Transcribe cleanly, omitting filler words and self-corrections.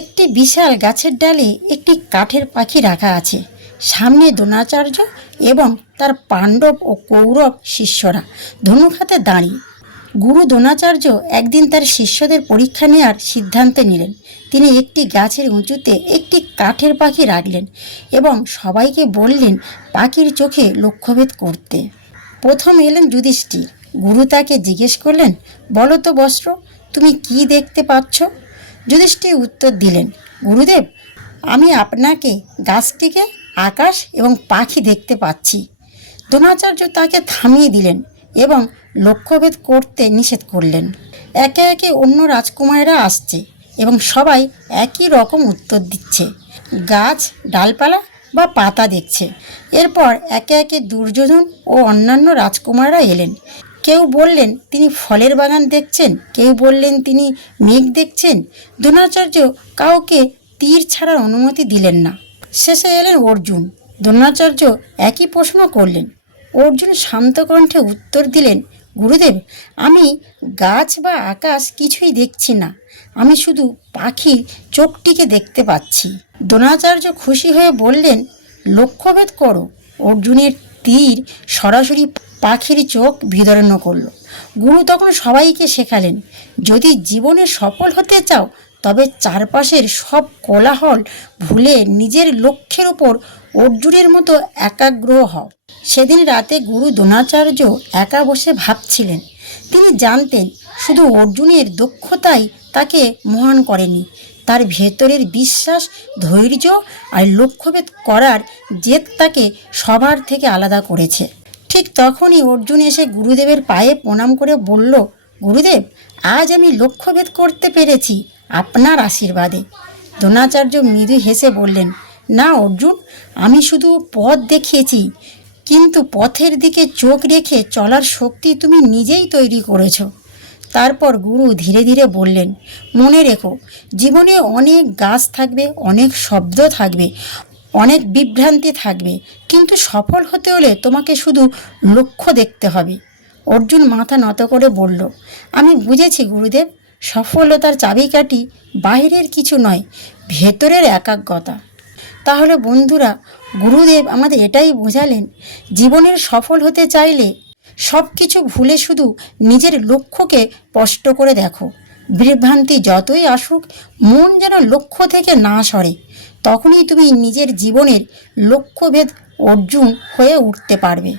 একটি বিশাল গাছের ডালে একটি কাঠের পাখি রাখা আছে। সামনে দ্রোণাচার্য এবং তার পাণ্ডব ও কৌরব শিষ্যরা ধনুক হাতে দাঁড়িয়ে। গুরু দ্রোণাচার্য একদিন তার শিষ্যদের পরীক্ষা নেওয়ার সিদ্ধান্ত নিলেন। তিনি একটি গাছের উঁচুতে একটি কাঠের পাখি রাখলেন এবং সবাইকে বললেন পাখির চোখে লক্ষ্যভেদ করতে। প্রথম এলেন যুধিষ্ঠির। গুরু তাকে জিজ্ঞেস করলেন, বলো তো বস্ত্র, তুমি কি দেখতে পাচ্ছ? যুধিষ্ঠির উত্তর দিলেন, গুরুদেব, আমি আপনাকে, গাছটিকে, আকাশ এবং পাখি দেখতে পাচ্ছি। দ্রোণাচার্য তাকে থামিয়ে দিলেন এবং লক্ষ্যভেদ করতে নিষেধ করলেন। একে একে অন্য রাজকুমারেরা আসছে এবং সবাই একই রকম উত্তর দিচ্ছে, গাছ, ডালপালা বা পাতা দেখছে। এরপর একে একে দুর্যোধন ও অন্যান্য রাজকুমাররা এলেন। কেউ বললেন তিনি ফলের বাগান দেখছেন, কেউ বললেন তিনি মেঘ দেখছেন। দ্রোণাচার্য কাউকে তীর ছাড়ার অনুমতি দিলেন না। শেষে এলেন অর্জুন। দ্রোণাচার্য একই প্রশ্ন করলেন। অর্জুন শান্ত কণ্ঠে উত্তর দিলেন, গুরুদেব, আমি গাছ বা আকাশ কিছুই দেখছি না, আমি শুধু পাখির চোখটিকে দেখতে পাচ্ছি। দ্রোণাচার্য খুশি হয়ে বললেন, লক্ষ্যভেদ করো। অর্জুনের তীর সরাসরি পাখির চোখ বিদীর্ণ করল। গুরু তখন সবাইকে শেখালেন, যদি জীবনে সফল হতে চাও তবে চারপাশের সব কোলাহল ভুলে নিজের লক্ষ্যের উপর অর্জুনের মতো একাগ্র হও। সেদিন রাতে গুরু দ্রোণাচার্য একা বসে ভাবছিলেন। তিনি জানতেন শুধু অর্জুনের দক্ষতাই তাকে মহান করেনি, তার ভেতরের বিশ্বাস, ধৈর্য আর লক্ষ্যভেদ করার জেদ তাকে সবার থেকে আলাদা করেছে। ঠিক তখনই অর্জুন এসে গুরুদেবের পায়ে প্রণাম করে বলল, গুরুদেব, আজ আমি লক্ষ্যভেদ করতে পেরেছি আপনার আশীর্বাদে। দ্রোণাচার্য মৃদু হেসে বললেন, না অর্জুন, আমি শুধু পথ দেখিয়েছি, কিন্তু পথের দিকে চোখ রেখে চলার শক্তি তুমি নিজেই তৈরি করেছ। তারপর গুরু ধীরে ধীরে বললেন, মনে রেখো, জীবনে অনেক গাছ থাকবে, অনেক শব্দ থাকবে, অনেক বিভ্রান্তি থাকবে, কিন্তু সফল হতে হলে তোমাকে শুধু লক্ষ্য দেখতে হবে। অর্জুন মাথা নত করে বলল, আমি বুঝেছি গুরুদেব, সফলতার চাবিকাঠি বাইরের কিছু নয়, ভেতরের একাগ্রতা। তাহলে বন্ধুরা, গুরুদেব আমাদের এটাই বোঝালেন, জীবনের সফল হতে চাইলে সব কিছু ভুলে শুধু নিজের লক্ষ্যকে স্পষ্ট করে দেখো। বিভ্রান্তি যতই আসুক, মন যেন লক্ষ্য থেকে না সরে, তখনই তুমি নিজের জীবনের লক্ষ্যভেদ অর্জুন হয়ে উঠতে পারবে।